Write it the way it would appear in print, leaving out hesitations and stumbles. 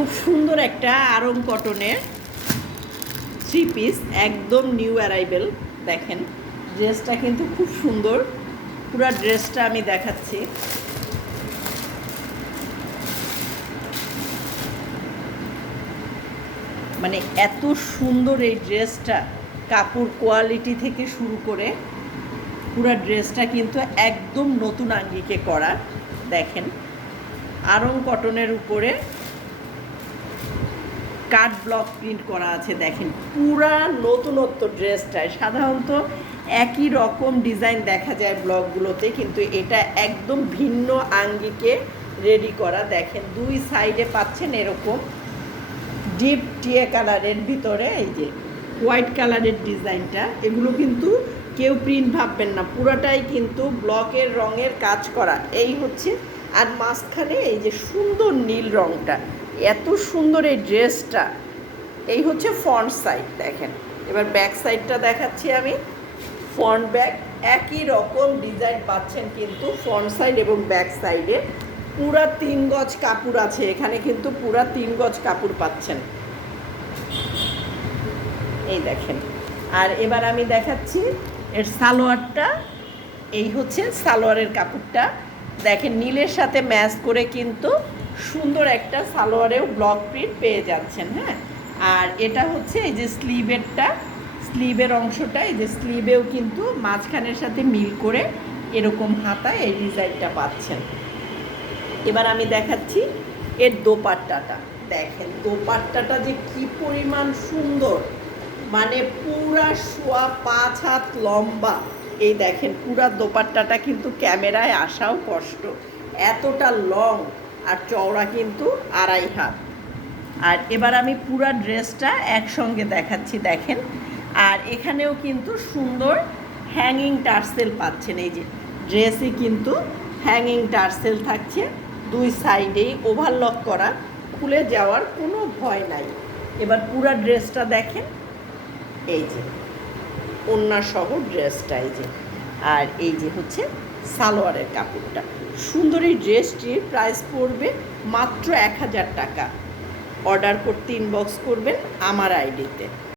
খুব সুন্দর একটা আরং কটনের থ্রি পিস, একদম নিউ অ্যারাইভেল। দেখেন ড্রেসটা কিন্তু খুব সুন্দর, পুরো ড্রেসটা আমি দেখাচ্ছি। মানে এত সুন্দর এই ড্রেসটা, কাপড় কোয়ালিটি থেকে শুরু করে পুরো ড্রেসটা কিন্তু একদম নতুন আঙ্গিকে করা। দেখেন আরং কটনের উপরে কাট ব্লক প্রিন্ট করা আছে। দেখেন পুরা নতুনত্ব ড্রেসটায়। সাধারণত একই রকম ডিজাইন দেখা যায় ব্লকগুলোতে, কিন্তু এটা একদম ভিন্ন আঙ্গিকে রেডি করা। দেখেন দুই সাইডে পাচ্ছেন এরকম ডিপ টিয়ে কালারের ভিতরে এই যে হোয়াইট কালারের ডিজাইনটা। এগুলো কিন্তু কেউ প্রিন্ট ভাববেন না, পুরোটাই কিন্তু ব্লকের রঙের কাজ করা। এই হচ্ছে, আর মাঝখানে এই যে সুন্দর নীল রঙটা, এত সুন্দর এই ড্রেসটা। এই হচ্ছে ফ্রন্ট সাইড। দেখেন এবার ব্যাক সাইডটা দেখাচ্ছি আমি। ফ্রন্ট ব্যাক একই রকম ডিজাইন পাচ্ছেন কিন্তু ফ্রন্ট সাইড এবং ব্যাক সাইডে। পুরা 3 গজ কাপড় আছে এখানে, কিন্তু পুরা 3 গজ কাপড় পাচ্ছেন। এই দেখেন। আর এবার আমি দেখাচ্ছি এর সালোয়ারটা। এই হচ্ছে সালোয়ারের কাপড়টা। দেখেন নীলের সাথে ম্যাচ করে কিন্তু সুন্দর একটা সালোয়ারেও ব্লক প্রিন্ট পেয়ে যাচ্ছেন। হ্যাঁ, আর এটা হচ্ছে এই যে স্লিভেরটা, স্লিভের অংশটা, এই যে স্লিভেও কিন্তু মাঝখানের সাথে মিল করে এরকম হাতা এই ডিজাইনটা পাচ্ছেন। এবার আমি দেখাচ্ছি এর দোপাট্টাটা। দেখেন দোপাট্টাটা যে কি পরিমাণ সুন্দর, মানে পুরা 5.5 হাত লম্বা। এই দেখেন পুরা দোপাট্টাটা কিন্তু ক্যামেরায় আসাও কষ্ট, এতটা লং, আর চওড়া কিন্তু 2.5 হাত। আর এবার আমি পুরা ড্রেসটা একসঙ্গে দেখাচ্ছি। দেখেন, আর এখানেও কিন্তু সুন্দর হ্যাঙ্গিং টার্সেল পাচ্ছেন। এই যে ড্রেসে কিন্তু হ্যাঙ্গিং টার্সেল থাকছে, দুই সাইডেই ওভারলক করা, খুলে যাওয়ার কোনো ভয় নাই। এবার পুরা ড্রেসটা দেখেন, এই যে ওড়না সহ ড্রেসটা, এই যে, আর এই যে হচ্ছে সালোয়ারের কাপড়টা। সুন্দর এই ড্রেসটির প্রাইস পড়বে মাত্র 1000 টাকা। অর্ডার করতে ইনবক্স করবেন আমার আইডিতে।